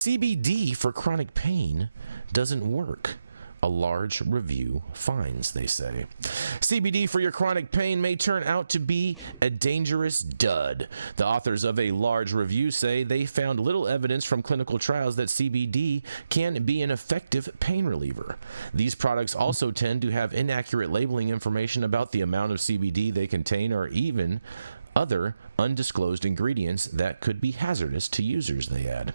CBD for chronic pain doesn't work. A large review finds, they say. CBD for your chronic pain may turn out to be a dangerous dud. The authors of a large review say they found little evidence from clinical trials that CBD can be an effective pain reliever. These products also tend to have inaccurate labeling information about the amount of CBD they contain, or even other undisclosed ingredients that could be hazardous to users, they add.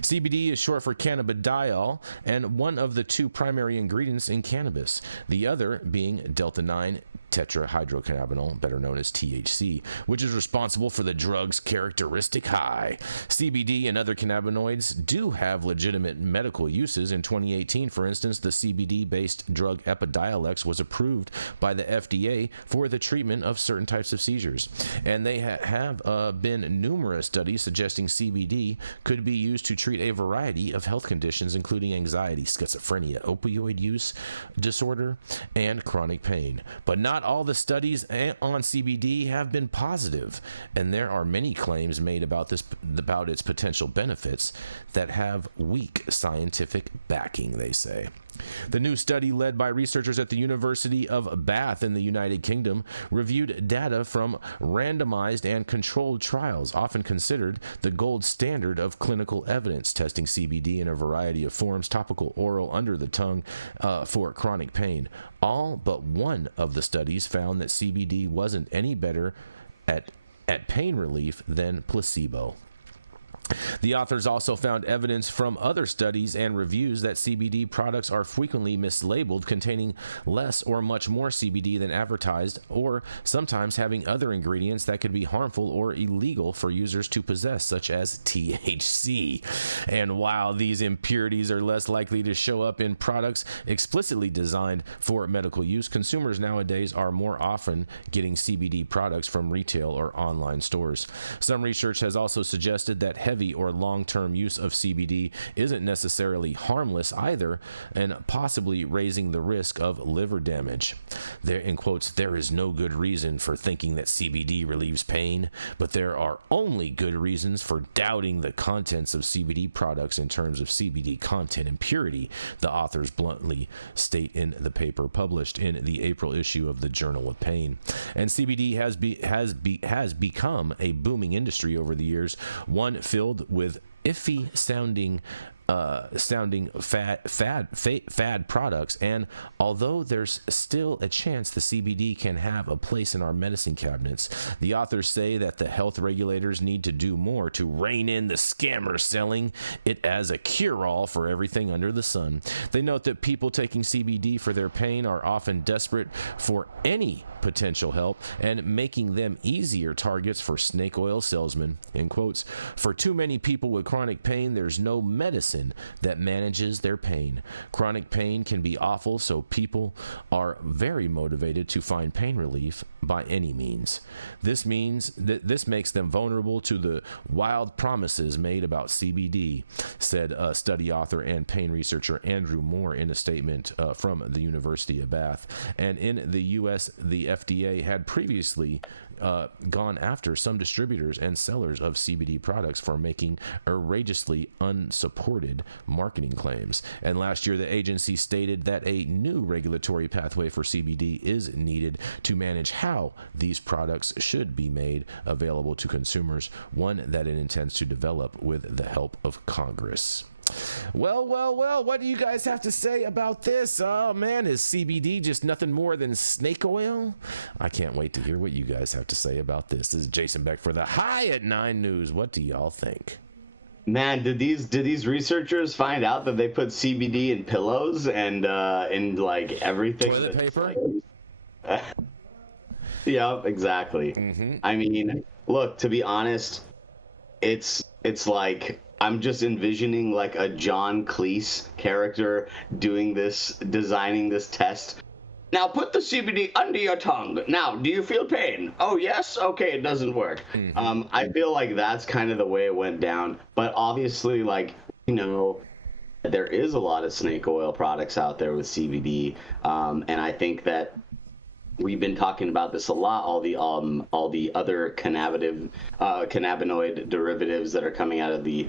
CBD is short for cannabidiol and one of the two primary ingredients in cannabis, the other being delta-9 tetrahydrocannabinol, better known as THC, which is responsible for the drug's characteristic high. CBD and other cannabinoids do have legitimate medical uses. In 2018, for instance, the CBD-based drug Epidiolex was approved by the FDA for the treatment of certain types of seizures. And they have been numerous studies suggesting CBD could be used to treat a variety of health conditions, including anxiety, schizophrenia, opioid use disorder, and chronic pain. But not all the studies on CBD have been positive, and there are many claims made about its potential benefits that have weak scientific backing, they say. The new study, led by researchers at the University of Bath in the United Kingdom, reviewed data from randomized and controlled trials, often considered the gold standard of clinical evidence, testing CBD in a variety of forms, topical, oral, under the tongue, for chronic pain. All but one of the studies found that CBD wasn't any better at pain relief than placebo. The authors also found evidence from other studies and reviews that CBD products are frequently mislabeled, containing less or much more CBD than advertised, or sometimes having other ingredients that could be harmful or illegal for users to possess, such as THC. And while these impurities are less likely to show up in products explicitly designed for medical use, consumers nowadays are more often getting CBD products from retail or online stores. Some research has also suggested that heavy or long-term use of CBD isn't necessarily harmless either, and possibly raising the risk of liver damage. There, in quotes, "There is no good reason for thinking that CBD relieves pain, but there are only good reasons for doubting the contents of CBD products in terms of CBD content and purity," the authors bluntly state in the paper published in the April issue of the Journal of Pain. And CBD has become a booming industry over the years, one filled with iffy sounding fad products. And although there's still a chance the CBD can have a place in our medicine cabinets, the authors say that the health regulators need to do more to rein in the scammers selling it as a cure-all for everything under the sun. They note that people taking CBD for their pain are often desperate for any potential help, and making them easier targets for snake oil salesmen. In quotes, "For too many people with chronic pain, there's no medicine that manages their pain. Chronic pain can be awful, so people are very motivated to find pain relief by any means. This means that this makes them vulnerable to the wild promises made about CBD," said study author and pain researcher Andrew Moore in a statement from the University of Bath. And in the U.S., the FDA had previously gone after some distributors and sellers of CBD products for making outrageously unsupported marketing claims. And last year, the agency stated that a new regulatory pathway for CBD is needed to manage how these products should be made available to consumers, one that it intends to develop with the help of Congress. Well, what do you guys have to say about this? Oh man, is CBD just nothing more than snake oil? I can't wait to hear what you guys have to say about this. This is Jason Beck for the High at 9 News. What do y'all think? Man, did these researchers find out that they put CBD in pillows and in like everything? Toilet paper? Like... Yeah, exactly. Mm-hmm. I mean, look, to be honest, it's like I'm just envisioning like a John Cleese character doing this, designing this test. Now put the CBD under your tongue. Now, do you feel pain? Oh, yes? Okay, it doesn't work. Mm-hmm. I feel like that's kind of the way it went down. But obviously, like, you know, there is a lot of snake oil products out there with CBD. And I think that we've been talking about this a lot, all the other cannabinoid derivatives that are coming out of the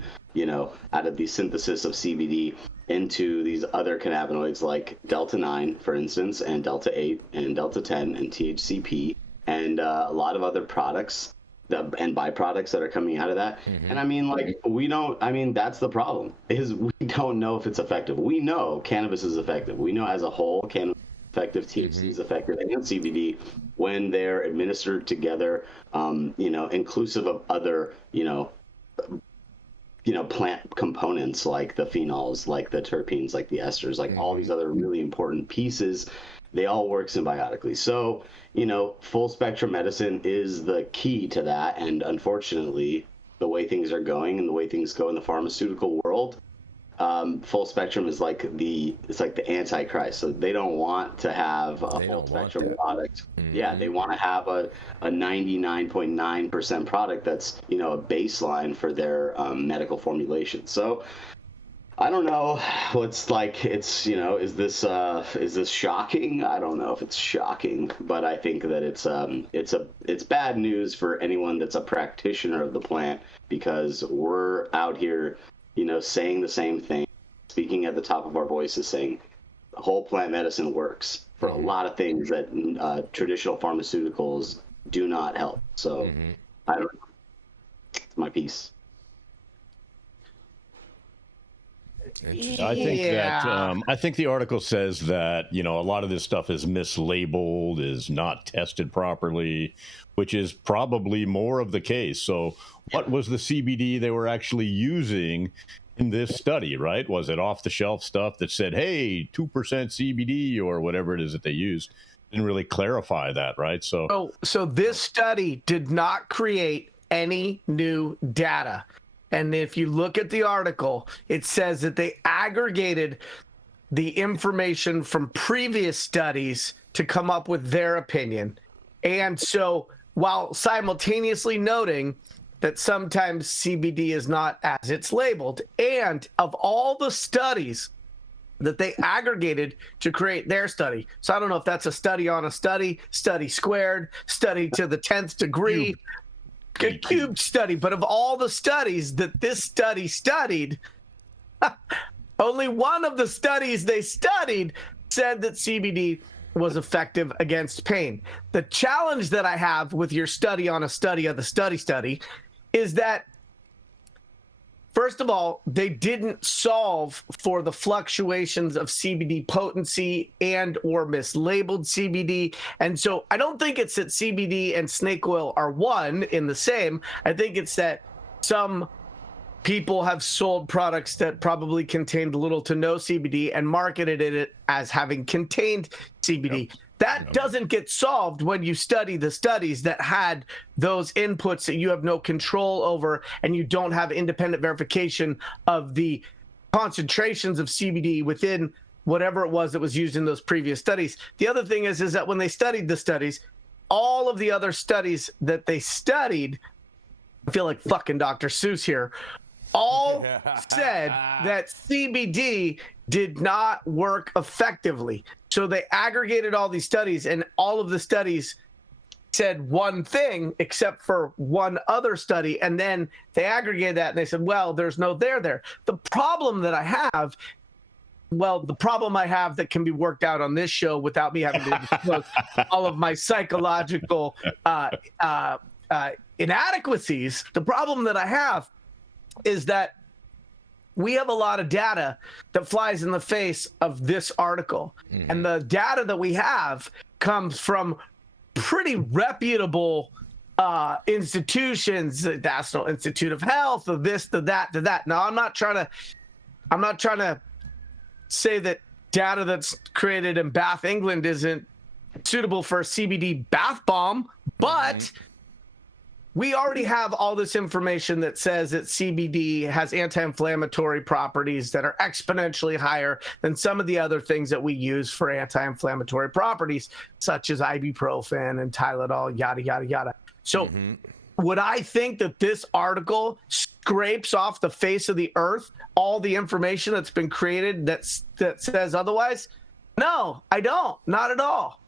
synthesis of CBD into these other cannabinoids like Delta 9, for instance, and Delta 8 and Delta 10 and THCP, and a lot of other products and byproducts that are coming out of that. And I mean, like, that's the problem, is we don't know if it's effective. We know cannabis is effective. We know as a whole cannabis is effective, THC is effective, and CBD when they're administered together, inclusive of other, plant components like the phenols, like the terpenes, like the esters, like all these other really important pieces. They all work symbiotically. So, full spectrum medicine is the key to that. And unfortunately, the way things are going and the way things go in the pharmaceutical world, full spectrum is like the antichrist. So they don't want to have a full spectrum product. Yeah, they want to have a 99.9% product that's, a baseline for their medical formulation. So I don't know what's like, is this shocking? I don't know if it's shocking, but I think that it's bad news for anyone that's a practitioner of the plant, because we're out here, saying the same thing, speaking at the top of our voices, saying whole plant medicine works for a lot of things that traditional pharmaceuticals do not help. So I don't know. It's my piece. I think that I think the article says that a lot of this stuff is mislabeled, is not tested properly, which is probably more of the case. So, what was the CBD they were actually using in this study? Right? Was it off the shelf stuff that said, "Hey, 2% CBD" or whatever it is that they used? Didn't really clarify that, right? So this study did not create any new data. And if you look at the article, it says that they aggregated the information from previous studies to come up with their opinion. And so while simultaneously noting that sometimes CBD is not as it's labeled, and of all the studies that they aggregated to create their study. So I don't know if that's a study on a study, study squared, study to the 10th degree, a cubed study. But of all the studies that this study studied, only one of the studies they studied said that CBD was effective against pain. The challenge that I have with your study on a study of the study is that, first of all, they didn't solve for the fluctuations of CBD potency and or mislabeled CBD. And so I don't think it's that CBD and snake oil are one in the same. I think it's that some people have sold products that probably contained little to no CBD and marketed it as having contained CBD. Yep. That doesn't get solved when you study the studies that had those inputs that you have no control over, and you don't have independent verification of the concentrations of CBD within whatever it was that was used in those previous studies. The other thing is that when they studied the studies, all of the other studies that they studied, I feel like fucking Dr. Seuss here, all said that CBD did not work effectively. So they aggregated all these studies, and all of the studies said one thing except for one other study. And then they aggregated that and they said, well, there's no there. The problem that I have, that can be worked out on this show without me having to disclose all of my psychological inadequacies. The problem that I have is that we have a lot of data that flies in the face of this article. And the data that we have comes from pretty reputable institutions, the National Institute of Health, of this, to that, to that. Now, I'm not trying to say that data that's created in Bath, England isn't suitable for a CBD bath bomb, but we already have all this information that says that CBD has anti-inflammatory properties that are exponentially higher than some of the other things that we use for anti-inflammatory properties, such as ibuprofen and Tylenol, yada, yada, yada. So would I think that this article scrapes off the face of the earth all the information that's been created that says otherwise? No, I don't. Not at all.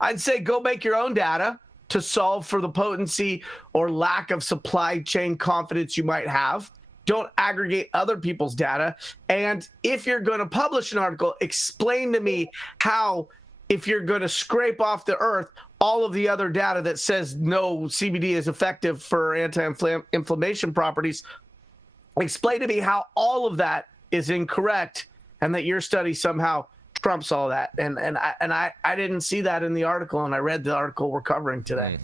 I'd say go make your own data to solve for the potency or lack of supply chain confidence you might have. Don't aggregate other people's data. And if you're going to publish an article, explain to me how, if you're going to scrape off the earth all of the other data that says no, CBD is effective for anti-inflammation properties, explain to me how all of that is incorrect and that your study somehow trumps all that. And I didn't see that in the article, and I read the article we're covering today.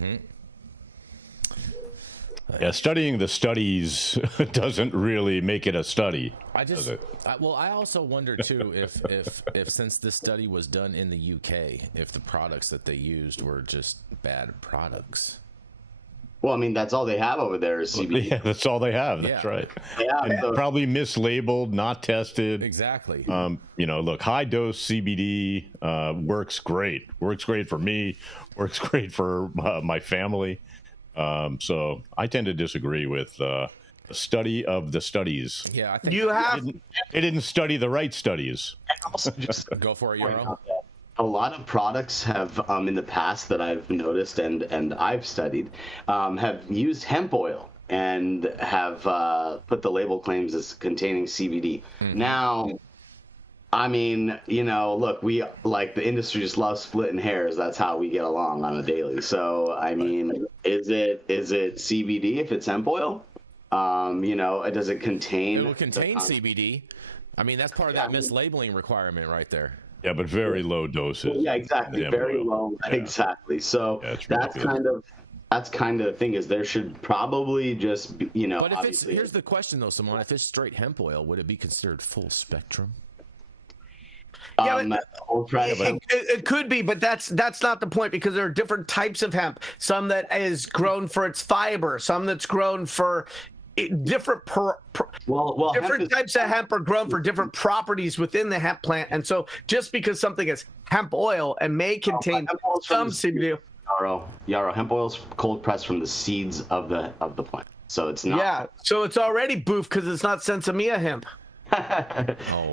Yeah, studying the studies doesn't really make it a study. I also wonder too if since this study was done in the UK, if the products that they used were just bad products. Well, I mean, that's all they have over there is CBD. Yeah, that's all they have. That's right. Yeah, and so, probably mislabeled, not tested. Exactly. Look, high dose CBD works great. Works great for me. Works great for my family. So I tend to disagree with the study of the studies. Yeah, I think they didn't study the right studies. And also just go for it, Yarrow. A lot of products have, in the past that I've noticed and I've studied, have used hemp oil and have put the label claims as containing CBD. Now, I mean, look, the industry just loves splitting hairs. That's how we get along on a daily. So, I mean, is it CBD if it's hemp oil? Does it contain? It will contain CBD. I mean, that's part of that mislabeling requirement right there. Yeah, but very low doses. Yeah, exactly. Very low. Yeah. Exactly. So that's kind of the thing, is there should probably just be, But if here's the question though, Simone, if it's straight hemp oil, would it be considered full spectrum? It could be, but that's not the point, because there are different types of hemp. Some that is grown for its fiber, some that's grown for different different types of hemp are grown for different properties within the hemp plant. And so just because something is hemp oil and may contain some CBD. Yarrow, hemp oil is cold pressed from the seeds of the plant, so it's not. Yeah, so it's already boof because it's not sensimilla hemp.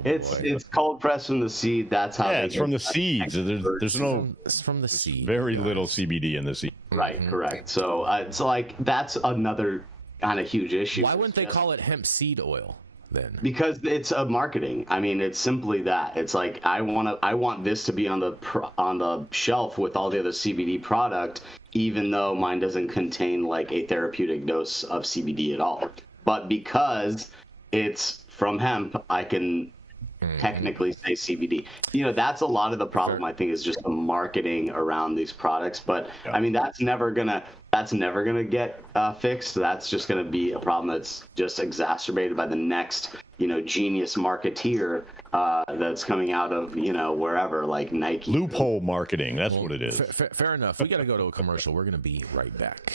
It's cold pressed from the seed. That's how. Yeah, it's from the seeds. There's no. It's from the seed. Very little CBD in the seed. Right. Correct. So it's like that's another kind of huge issue. Why wouldn't they call it hemp seed oil then? Because it's a marketing. I mean, it's simply that. It's like I want this to be on the shelf with all the other CBD product, even though mine doesn't contain like a therapeutic dose of CBD at all. But because it's from hemp, I can technically say CBD. That's a lot of the problem. I think is just the marketing around these products. But I mean, that's never gonna get fixed. That's just gonna be a problem that's just exacerbated by the next genius marketeer that's coming out of wherever, like Nike. Loophole marketing. That's what it is. Fair enough. We got to go to a commercial. We're gonna be right back.